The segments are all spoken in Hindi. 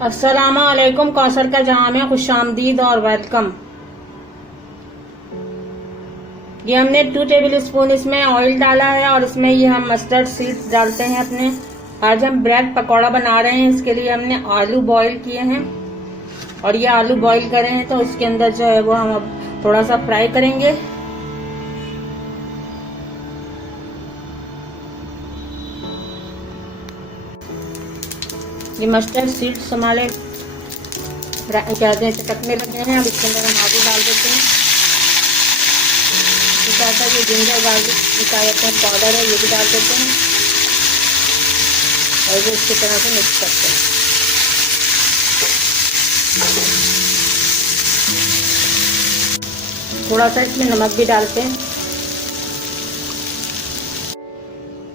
अस्सलामुअलैकुम। कौसर का जामिया खुशामदीद और वेलकम। ये हमने 2 टेबल स्पून इसमें ऑयल डाला है और इसमें ये हम मस्टर्ड सीड्स डालते हैं अपने। आज हम ब्रेड पकौड़ा बना रहे हैं। इसके लिए हमने आलू बॉईल किए हैं और ये आलू बॉईल करे हैं तो उसके अंदर जो है वो हम अब थोड़ा सा फ्राई करेंगे। ये मस्टर्ड सीड्स हमारे कहते हैं चटकने लगे हैं। अब इसके अंदर हम आलू डाल देते हैं। इसके साथ ये जिंजर गार्लिक का पाउडर है, ये भी डाल देते हैं और ये अच्छी तरह से मिक्स करते हैं। थोड़ा सा इसमें नमक भी डालते हैं।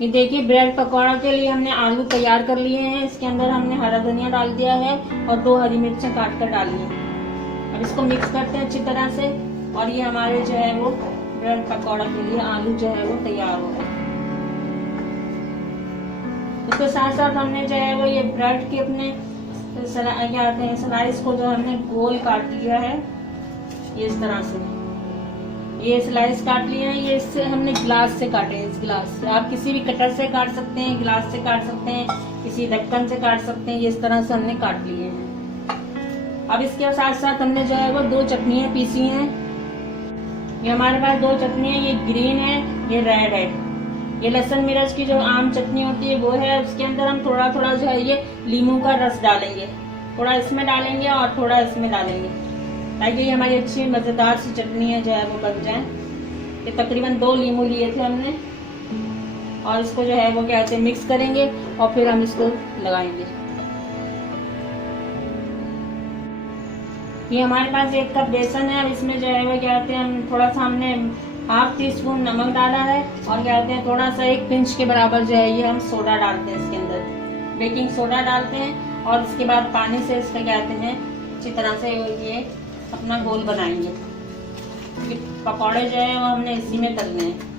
ये देखिए ब्रेड पकौड़ा के लिए हमने आलू तैयार कर लिए हैं। इसके अंदर हमने हरा धनिया डाल दिया है और 2 हरी मिर्चें काट कर डाली हैं। अब इसको मिक्स करते हैं अच्छी तरह से और ये हमारे जो है वो ब्रेड पकौड़ा के लिए आलू जो है वो तैयार हो गए। इसके साथ साथ हमने जो है वो ये ब्रेड के अपने स्लाइस को जो हमने गोल काट लिया है, ये इस तरह से ये स्लाइस काट लिए हैं। ये इससे हमने गिलास से काटे हैं। इस गिलास से आप किसी भी कटर से काट सकते हैं, गिलास से काट सकते हैं, किसी ढक्कन से काट सकते हैं। ये इस तरह से हमने काट लिए हैं। अब इसके साथ साथ हमने जो है वो 2 चटनियां पीसी हैं। ये हमारे पास 2 चटनी है, ये ग्रीन है, ये रेड है। ये लहसुन मिर्च की जो आम चटनी होती है वो है। उसके अंदर हम थोड़ा थोड़ा जो है ये लीमू का रस डालेंगे, थोड़ा इसमें डालेंगे और थोड़ा इसमें डालेंगे ताकि ये हमारी अच्छी मजेदार सी चटनी है जो है वो बन जाए। ये तकरीबन 2 लीमू लिए थे हमने और इसको जो है वो कहते हैं मिक्स करेंगे और फिर हम इसको लगाएंगे। ये हमारे पास 1 कप बेसन है। अब इसमें जो है वो कहते हैं हम थोड़ा सा हमने ½ टीस्पून नमक डाला है और कहते हैं थोड़ा सा 1 पिंच के बराबर जो है ये हम सोडा डालते हैं। इसके अंदर बेकिंग सोडा डालते हैं और इसके बाद पानी से इसका कहते हैं अच्छी तरह से ये अपना गोल बनाएंगे। ये पकौड़े जो है वो हमने इसी में तलने हैं।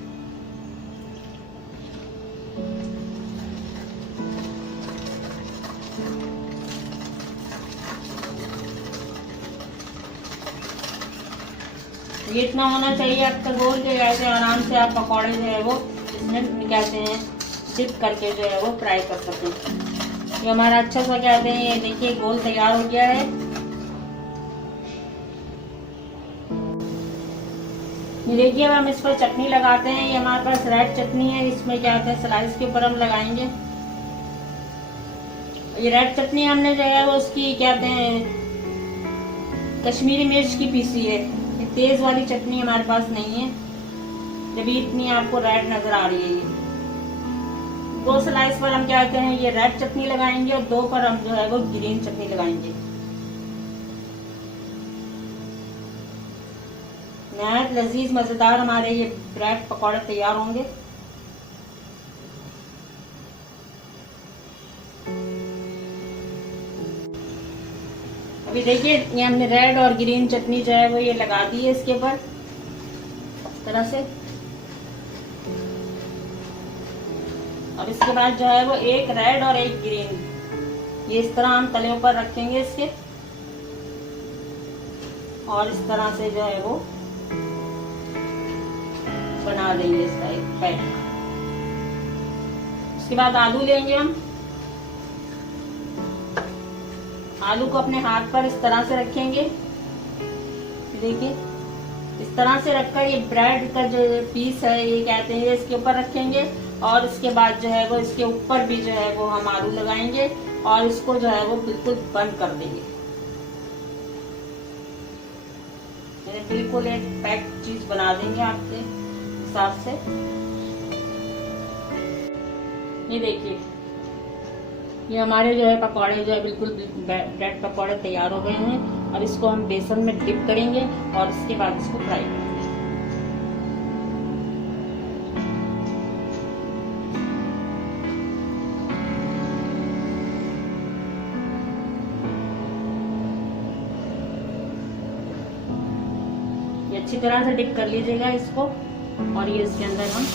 ये इतना होना चाहिए आपका गोल जो ऐसे आराम से आप पकौड़े जो है वो इसमें कहते हैं डिप करके जो है वो फ्राई कर सकते हैं। ये हमारा अच्छा सा कहते हैं ये देखिए गोल तैयार हो गया है। ये देखिए अब हम इस पर चटनी लगाते हैं। ये हमारे पास रेड चटनी है, इसमें क्या कहते हैं स्लाइस के ऊपर हम लगाएंगे। ये रेड चटनी हमने जो है वो उसकी कहते हैं कश्मीरी मिर्च की पीसी है। ये तेज वाली चटनी हमारे पास नहीं है, जब इतनी आपको रेड नजर आ रही है। ये 2 स्लाइस पर हम क्या कहते हैं ये रेड चटनी लगाएंगे और 2 पर हम जो है वो ग्रीन चटनी लगाएंगे। नहायत लजीज मजेदार हमारे ये ब्रेड पकौड़े तैयार होंगे। अभी देखिए ये हमने रेड और ग्रीन चटनी जो है वो ये लगा दी है इसके ऊपर इस तरह से। अब इसके बाद जो है वो 1 रेड और 1 ग्रीन ये इस तरह हम तले ऊपर रखेंगे इसके और इस तरह से जो है वो बना देंगे इसका एक पैक। उसके बाद आलू लेंगे हम। आलू को अपने हाथ पर इस तरह से रखेंगे। देखिए इस तरह से रखकर ये ब्रेड का जो पीस है ये कहते हैं इसके ऊपर रखेंगे और इसके बाद जो है वो इसके ऊपर भी जो है वो हम आलू लगाएंगे और इसको जो है वो बिल्कुल बंद कर देंगे। बिल्कुल एक पैक चीज बना देंगे आपके हिसाब से। ये देखिए ये हमारे जो है पकौड़े जो है बिल्कुल ब्रेड पकौड़े तैयार हो गए हैं। और इसको हम बेसन में डिप करेंगे और इसके बाद इसको फ्राई करेंगे। ये अच्छी तरह से डिप कर लीजिएगा इसको और ये इसके अंदर हम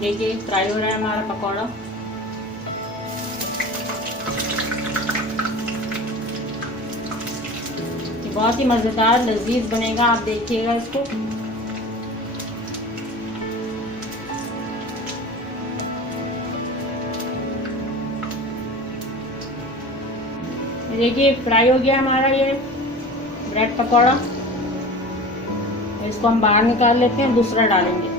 देखिए फ्राई हो रहा है हमारा पकौड़ा। बहुत ही मजेदार लजीज बनेगा, आप देखिएगा इसको। देखिए फ्राई हो गया हमारा ये ब्रेड पकौड़ा। इसको हम बाहर निकाल लेते हैं, दूसरा डालेंगे।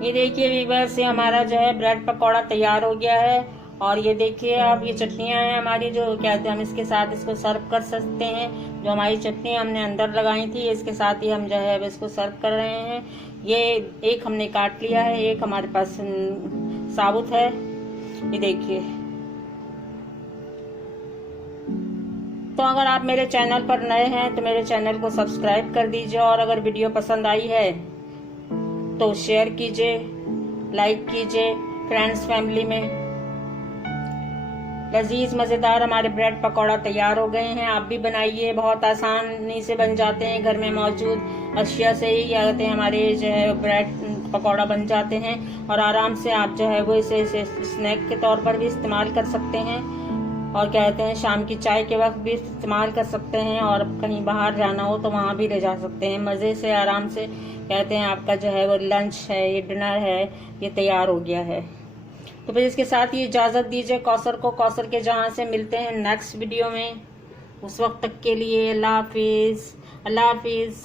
ये देखिए वीवर्स, ये हमारा जो है ब्रेड पकौड़ा तैयार हो गया है। और ये देखिए आप, ये चटनियां हैं हमारी, जो कहते हैं हम इसके साथ इसको सर्व कर सकते हैं। जो हमारी चटनी हमने अंदर लगाई थी, इसके साथ ही हम जो है इसको सर्व कर रहे हैं। ये एक हमने काट लिया है, एक हमारे पास साबुत है। ये देखिए। तो अगर आप मेरे चैनल पर नए हैं तो मेरे चैनल को सब्सक्राइब कर दीजिए, और अगर वीडियो पसंद आई है तो शेयर कीजिए, लाइक कीजिए फ्रेंड्स फैमिली में। लजीज मजेदार हमारे ब्रेड पकौड़ा तैयार हो गए हैं। आप भी बनाइए, बहुत आसानी से बन जाते हैं, घर में मौजूद अशिया से ही क्या कहते हैं हमारे जो है ब्रेड पकौड़ा बन जाते हैं। और आराम से आप जो है वो इसे स्नैक के तौर पर भी इस्तेमाल कर सकते हैं, और कहते हैं शाम की चाय के वक्त भी इस्तेमाल कर सकते हैं, और कहीं बाहर जाना हो तो वहां भी ले जा सकते हैं। मजे से आराम से कहते हैं आपका जो है वो लंच है, ये डिनर है, ये तैयार हो गया है। तो फिर इसके साथ ही इजाजत दीजिए कौसर को। कौसर के जहां से मिलते हैं नेक्स्ट वीडियो में, उस वक्त तक के लिए अल्लाह हाफिज। अल्लाह हाफिज।